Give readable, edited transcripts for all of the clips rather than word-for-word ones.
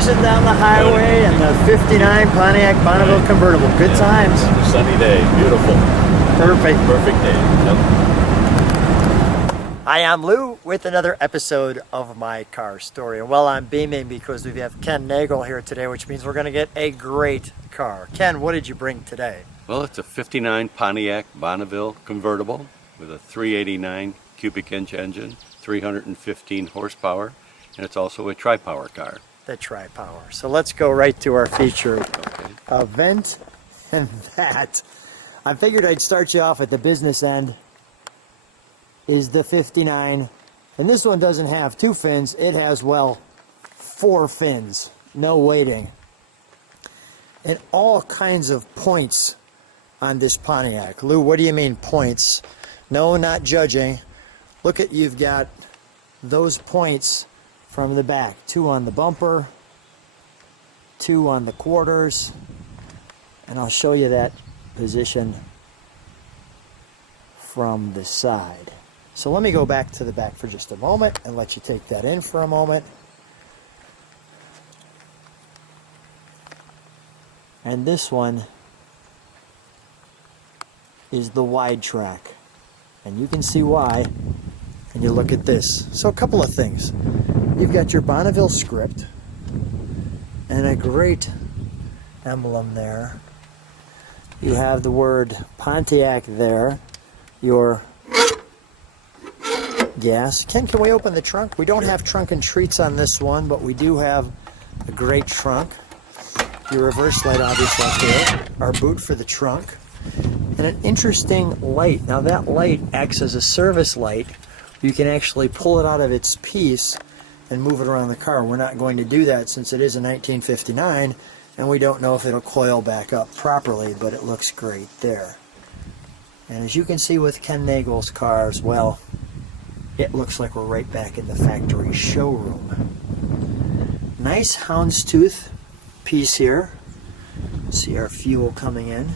cruising down the highway in the 59 Pontiac Bonneville Convertible. Good times. It's a sunny day. Beautiful. Perfect. Perfect day. Yep. Hi, I'm Lou with another episode of My Car Story. And well, I'm beaming because we have Ken Nagel here today, which means we're going to get a great car. Ken, what did you bring today? Well, it's a 59 Pontiac Bonneville Convertible with a 389 cubic inch engine, 315 horsepower, and it's also a tri-power car. The tri-power. So let's go right to our feature. Okay. A vent and that. I figured I'd start you off at the business end. Is the 59, and this one doesn't have 2 fins, it has, well, 4 fins, no weighting, and all kinds of points on this Pontiac. Lou, what do you mean points? No, not judging. Look at, you've got those points from the back, 2 on the bumper, 2 on the quarters, and I'll show you that position from the side. So let me go back to the back for just a moment and let you take that in for a moment. And this one is the wide track. And you can see why. And you look at this. So a couple of things. You've got your Bonneville script and a great emblem there. You have the word Pontiac there. Your gas. Ken, can we open the trunk? We don't have trunk and treats on this one, but we do have a great trunk. Your reverse light obviously up here. Our boot for the trunk. And an interesting light. Now that light acts as a service light. You can actually pull it out of its piece and move it around the car. We're not going to do that since it is a 1959 and we don't know if it'll coil back up properly, but it looks great there. And as you can see with Ken Nagel's cars, well, it looks like we're right back in the factory showroom. Nice houndstooth piece here. See our fuel coming in.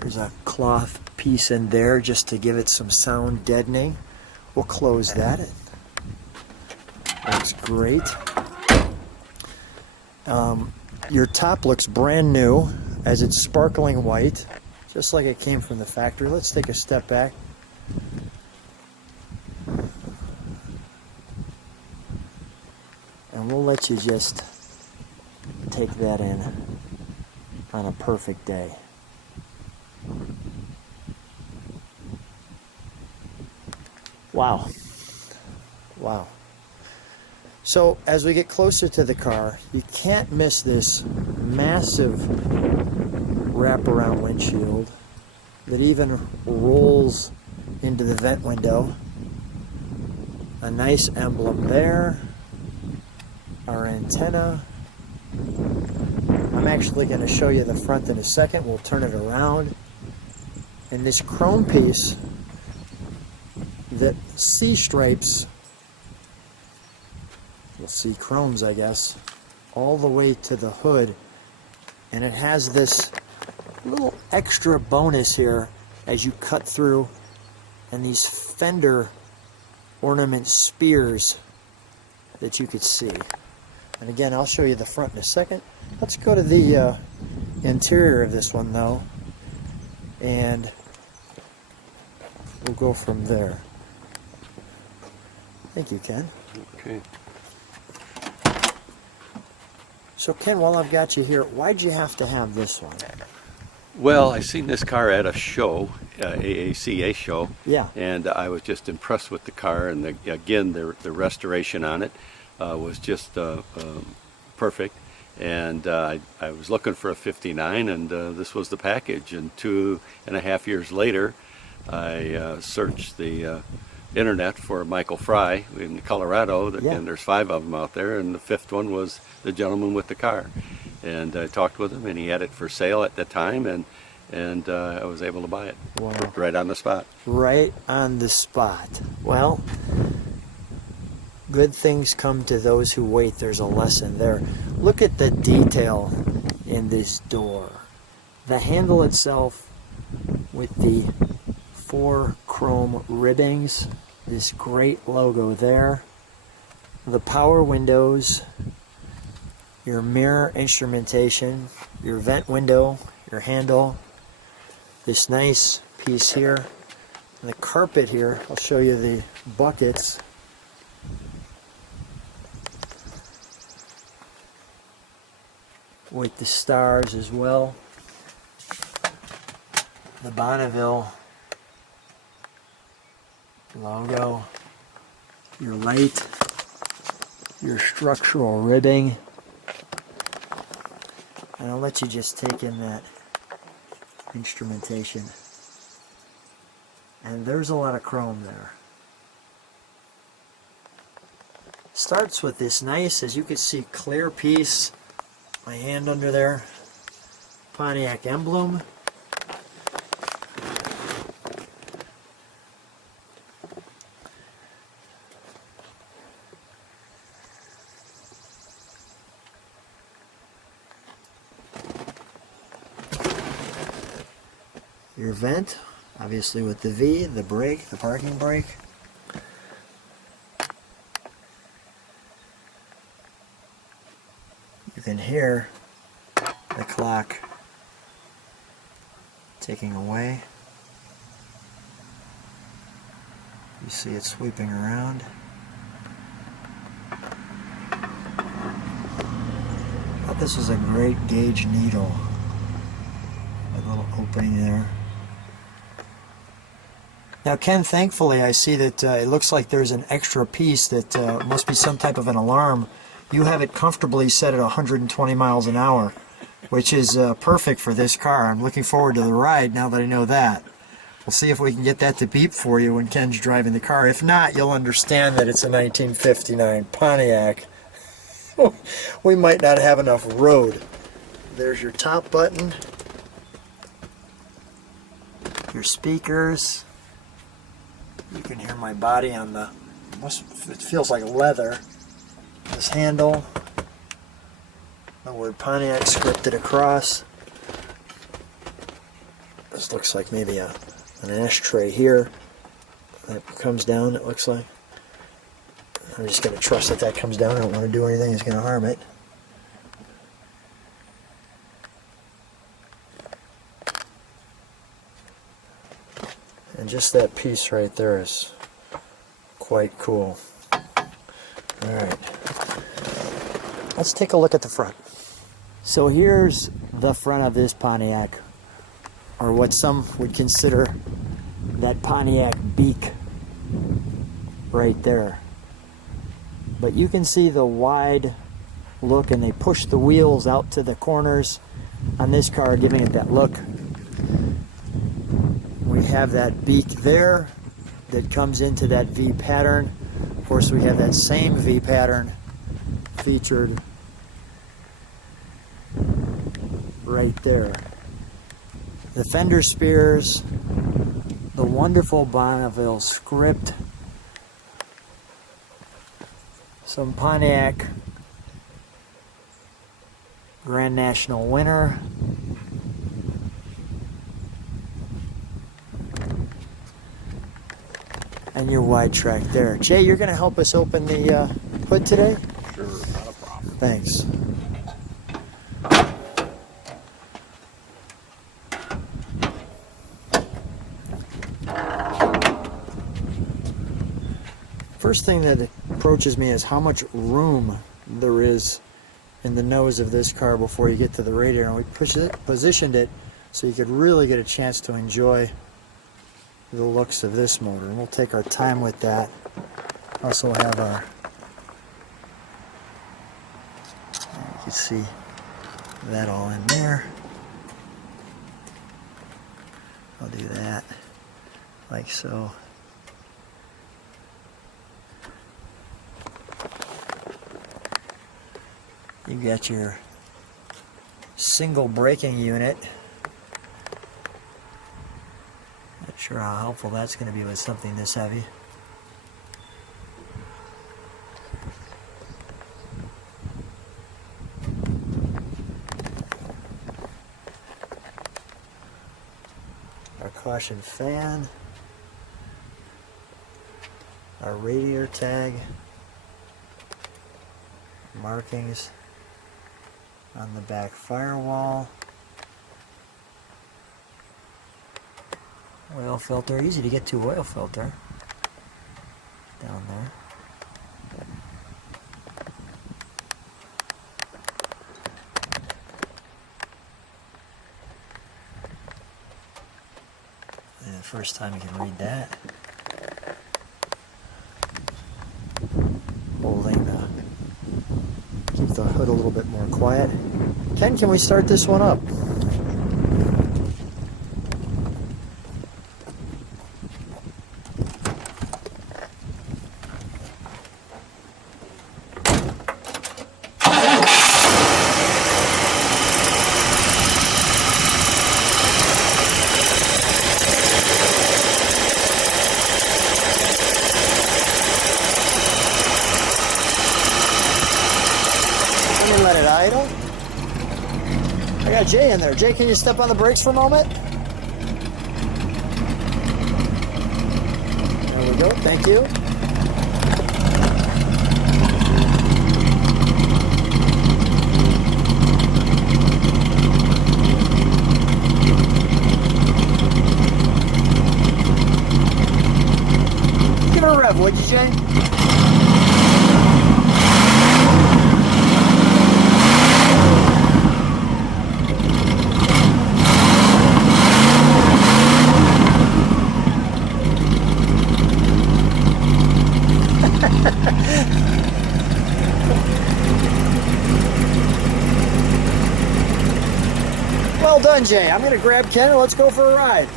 There's a cloth piece in there just to give it some sound deadening. We'll close that. Looks great. Your top looks brand new as it's sparkling white, just like it came from the factory. Let's take a step back. And we'll let you just take that in on a perfect day. Wow. Wow. So as we get closer to the car, you can't miss this massive wraparound windshield that even rolls into the vent window. A nice emblem there. Our antenna. I'm actually going to show you the front in a second. We'll turn it around. And this chrome piece that C-stripes, you'll see chromes, I guess, all the way to the hood. And it has this little extra bonus here as you cut through, and these fender ornament spears that you could see. And again, I'll show you the front in a second. Let's go to the interior of this one, though, and we'll go from there. Thank you, Ken. Okay. So, Ken, while I've got you here, why'd you have to have this one? Well, I seen this car at a show, AACA show, Yeah. and I was just impressed with the car, and again, the restoration on it was just perfect. And I was looking for a 59, and this was the package. And 2.5 years later, I searched the internet for Michael Fry in Colorado, and there's 5 of them out there, and the 5th one was the gentleman with the car. And I talked with him, and he had it for sale at the time, and I was able to buy it. Wow. Right on the spot. Right on the spot. Well, good things come to those who wait. There's a lesson there. Look at the detail in this door. The handle itself with the 4 chrome ribbings, this great logo there. The power windows your mirror instrumentation, your vent window, your handle, this nice piece here, and the carpet here. I'll show you the buckets. With the stars as well. The Bonneville logo, your light, your structural ribbing, and I'll let you just take in that instrumentation. And there's a lot of chrome there. Starts with this nice, as you can see, clear piece. My hand under there, Pontiac emblem. Your vent, obviously with the V, the brake, the parking brake. You can hear the clock ticking away. You see it sweeping around. I thought this was a great gauge needle. A little opening there. Now, Ken, thankfully I see that it looks like there's an extra piece that must be some type of an alarm. You have it comfortably set at 120 miles an hour, which is perfect for this car. I'm looking forward to the ride now that I know that. We'll see if we can get that to beep for you when Ken's driving the car. If not, you'll understand that it's a 1959 Pontiac. We might not have enough road. There's your top button, your speakers. You can hear my body on the, it feels like leather. This handle, the word Pontiac scripted across. This looks like maybe an ashtray here that comes down, it looks like. I'm just going to trust that that comes down. I don't want to do anything that's going to harm it. And just that piece right there is quite cool. Alright, let's take a look at the front. So here's the front of this Pontiac, or what some would consider that Pontiac beak right there. But you can see the wide look, and they push the wheels out to the corners on this car, giving it that look. We have that beak there that comes into that V pattern. Of course, we have that same V pattern featured right there. The fender spears, the wonderful Bonneville script, some Pontiac Grand National winner, and your wide track there. Jay, you're going to help us open the hood today? Sure, not a problem. Thanks. First thing that approaches me is how much room there is in the nose of this car before you get to the radiator. And we positioned it so you could really get a chance to enjoy the looks of this motor, and we'll take our time with that. Also have our, you can see that all in there. I'll do that like so. You got your single braking unit. Not sure how helpful that's going to be with something this heavy. Our caution fan. Our radiator tag. Markings. on the back firewall. Oil filter, easy to get to oil filter. Down there. And the first time you can read that. Holding the, keep the hood a little bit more quiet. Ken, can we start this one up? Let it idle. I got Jay in there. Jay, can you step on the brakes for a moment? There we go. Thank you. Give it a rev, would you, Jay? Well done, Jay. I'm going to grab Ken and let's go for a ride.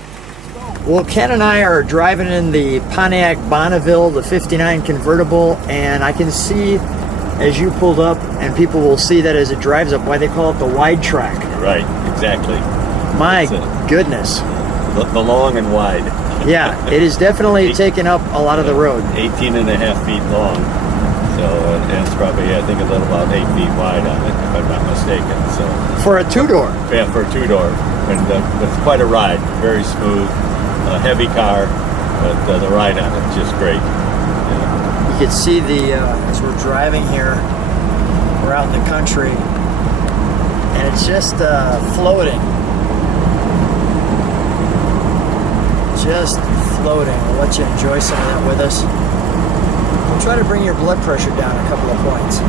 Well, Ken and I are driving in the Pontiac Bonneville, the 59 convertible, and I can see as you pulled up, and people will see that as it drives up, why they call it the wide track. Right, exactly. My goodness. The long and wide. Yeah, it is definitely taking up a lot of the road. 18 and a half feet long. So, and it's probably, I think, a little about 8 feet wide on it, if I'm not mistaken. So For a two-door. yeah, for a two-door. And it's quite a ride. Very smooth, heavy car, but the ride on it is just great. Yeah. You can see the, as we're driving here, we're out in the country, and it's just floating. Just floating. We'll let you enjoy some of that with us. We'll try to bring your blood pressure down a couple of points.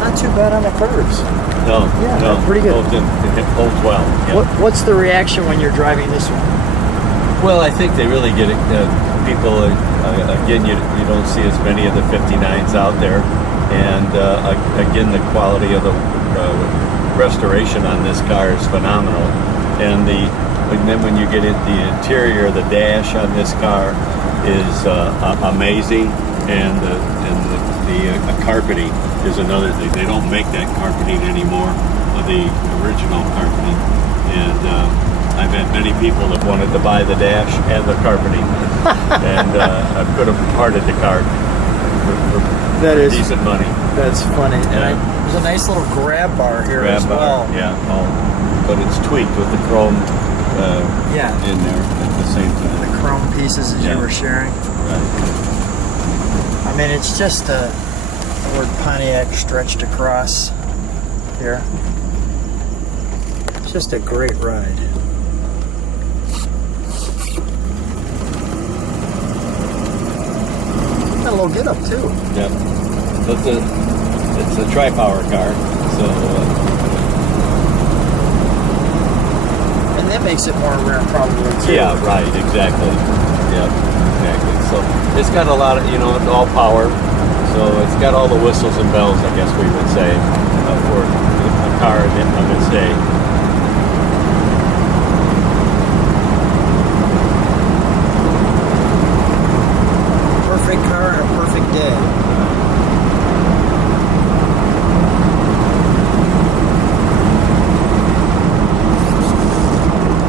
Not too bad on the curves. No, Yeah, no, pretty good. It holds well. Yeah. What's the reaction when you're driving this one? Well, I think they really get it. People, again, you don't see as many of the 59s out there. And again, the quality of the restoration on this car is phenomenal. And then when you get into the interior, the dash on this car is amazing. And the carpeting is another thing. They don't make that carpeting anymore, the original carpeting. And I've had many people that wanted to buy the dash and the carpeting. And I could have parted the car for decent money. That's funny. Yeah. And there's a nice little grab bar here as well. Yeah, but it's tweaked with the chrome in there at the same time. The chrome pieces as you were sharing. Right. I mean, it's just the word Pontiac stretched across here. It's just a great ride. Got a little get up too. Yeah. So it's a tri-power car. So. And that makes it more rare probably too. Yeah, right, exactly. Yeah, exactly. So it's got a lot of, it's all power. So it's got all the whistles and bells, I guess we would say, for a car of its day. Perfect car on a perfect day.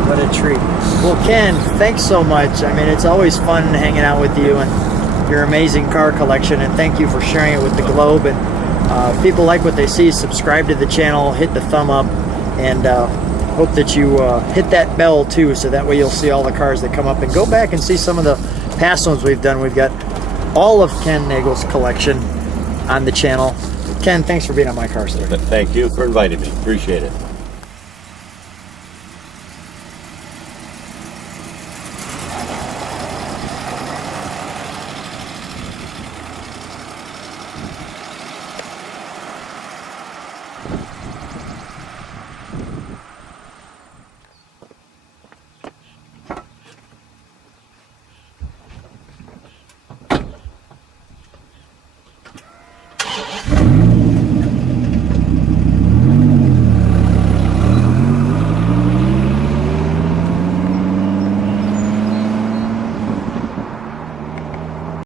What a treat. Well, Ken, thanks so much. I mean, it's always fun hanging out with you and your amazing car collection, and thank you for sharing it with the globe. And if people like what they see, subscribe to the channel, hit the thumb up, and hope that you hit that bell too, so that way you'll see all the cars that come up. And go back and see some of the past ones we've done. We've got all of Ken Nagel's collection on the channel. Ken, thanks for being on My Car Story. Thank you for inviting me. Appreciate it.